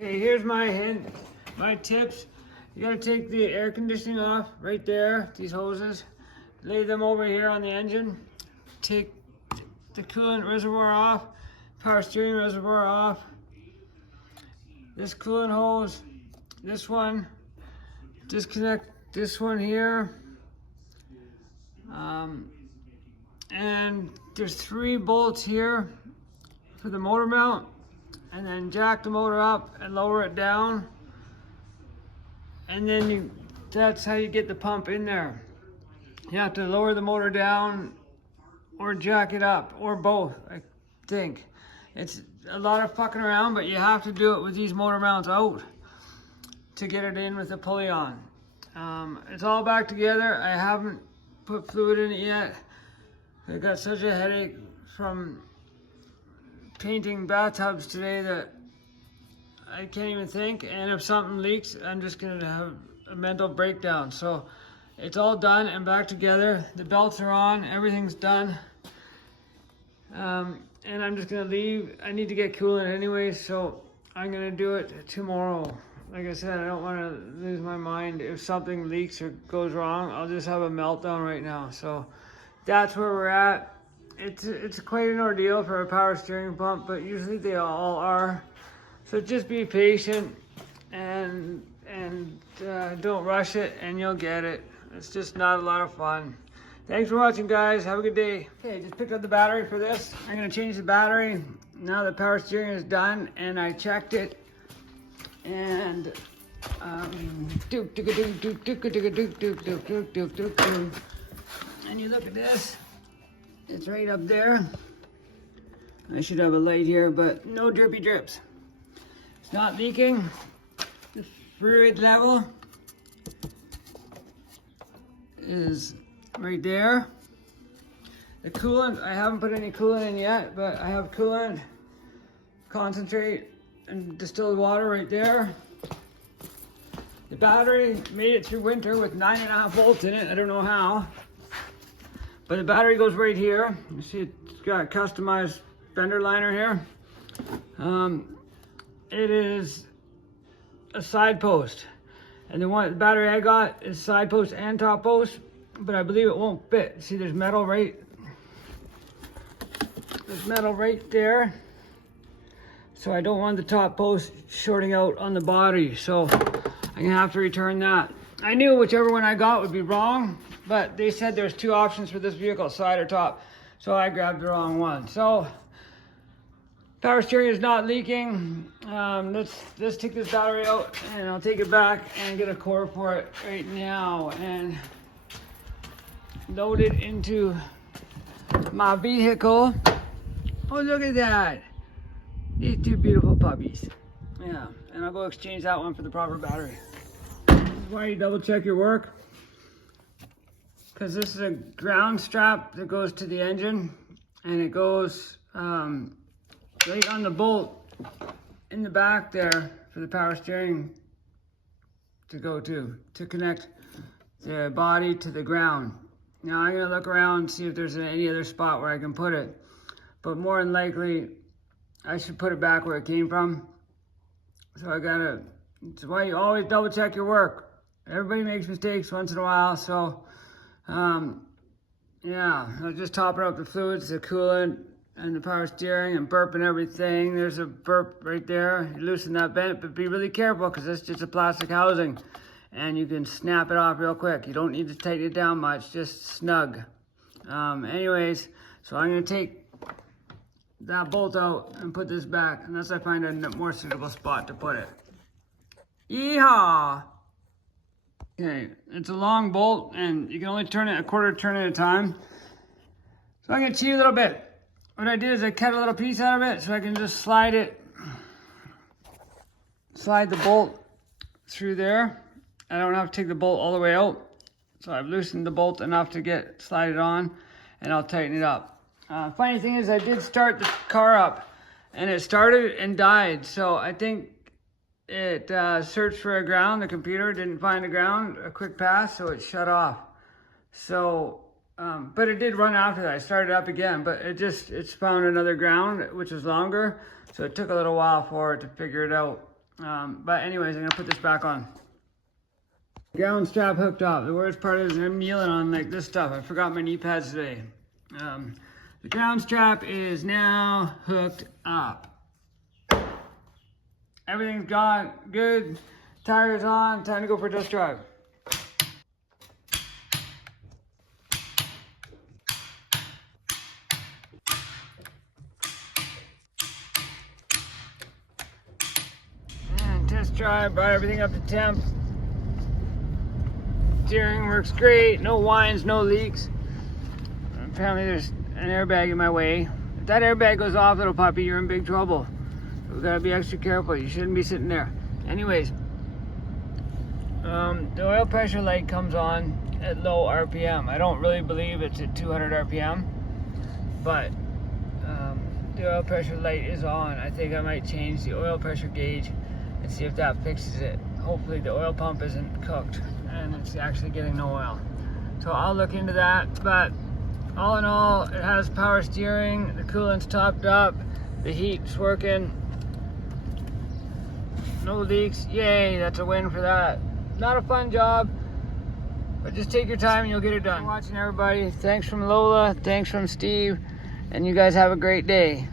Okay, here's my hint, my tips. You gotta take the air conditioning off right there, these hoses. Lay them over here on the engine. Take the coolant reservoir off, power steering reservoir off. This coolant hose, this one, disconnect this one here. And there's 3 bolts here for the motor mount. And then jack the motor up and lower it down. And then that's how you get the pump in there. You have to lower the motor down or jack it up, or both, I think. It's a lot of fucking around, but you have to do it with these motor mounts out to get it in with the pulley on. It's all back together. I haven't put fluid in it yet. I got such a headache from painting bathtubs today that I can't even think, and if something leaks I'm just gonna have a mental breakdown. So it's all done and back together. The belts are on, everything's done, and I'm just gonna leave. I need to get coolant anyway, so I'm gonna do it tomorrow. Like I said, I don't want to lose my mind. If something leaks or goes wrong, I'll just have a meltdown right now. So that's where we're at. It's quite an ordeal for a power steering pump, but usually they all are. So just be patient and don't rush it, and you'll get it. It's just not a lot of fun. Thanks for watching, guys. Have a good day. Okay, just picked up the battery for this. I'm gonna change the battery. Now the power steering is done, and I checked it. And and you look at this. It's right up there. I should have a light here, but no drippy drips. It's not leaking. The fluid level is right there. The coolant, I haven't put any coolant in yet, but I have coolant, concentrate, and distilled water right there. The battery made it through winter with 9.5 volts in it. I don't know how. But the battery goes right here. You see it's got a customized fender liner here. It is a side post. And the battery I got is side post and top post, but I believe it won't fit. See, there's metal right there. So I don't want the top post shorting out on the body. So I'm gonna have to return that. I knew whichever one I got would be wrong, but they said there's 2 options for this vehicle, side or top. So I grabbed the wrong one. So power steering is not leaking. Let's take this battery out, and I'll take it back and get a core for it right now and load it into my vehicle. Oh, look at that. These 2 beautiful puppies. Yeah, and I'll go exchange that one for the proper battery. Why you double check your work? Because this is a ground strap that goes to the engine, and it goes right on the bolt in the back there for the power steering to go to connect the body to the ground. Now I'm gonna look around and see if there's any other spot where I can put it, but more than likely I should put it back where it came from. So it's why you always double check your work. Everybody makes mistakes once in a while, so yeah, I'm just topping up the fluids, the coolant, and the power steering, and burping everything. There's a burp right there. You loosen that vent, but be really careful because it's just a plastic housing, and you can snap it off real quick. You don't need to tighten it down much, just snug. Anyways, so I'm gonna take that bolt out and put this back unless I find a more suitable spot to put it. Yeehaw! Okay, it's a long bolt, and you can only turn it a quarter turn at a time. So I'm gonna cheat a little bit. What I did is I cut a little piece out of it so I can just slide the bolt through there. I don't have to take the bolt all the way out. So I've loosened the bolt enough to slide it on, and I'll tighten it up. Funny thing is I did start the car up, and it started and died. So I think it searched for a ground. The computer didn't find a ground, a quick pass, so it shut off. So, but it did run after that. I started up again, but it's found another ground, which is longer. So it took a little while for it to figure it out. But anyways, I'm gonna put this back on. Ground strap hooked up. The worst part is I'm kneeling on like this stuff. I forgot my knee pads today. The ground strap is now hooked up. Everything's gone good. Tires on. Time to go for a test drive. And test drive. Brought everything up to temp. Steering works great. No whines, no leaks. Apparently there's an airbag in my way. If that airbag goes off, little puppy, you're in big trouble. We gotta be extra careful. You shouldn't be sitting there. Anyways, the oil pressure light comes on at low RPM. I don't really believe it's at 200 RPM, but the oil pressure light is on. I think I might change the oil pressure gauge and see if that fixes it. Hopefully the oil pump isn't cooked and it's actually getting no oil. So I'll look into that, but all in all, it has power steering, the coolant's topped up, the heat's working, no leaks. Yay, that's a win for that. Not a fun job, but just take your time and you'll get it done. Thanks for watching, everybody. Thanks from Lola, thanks from Steve, and you guys have a great day.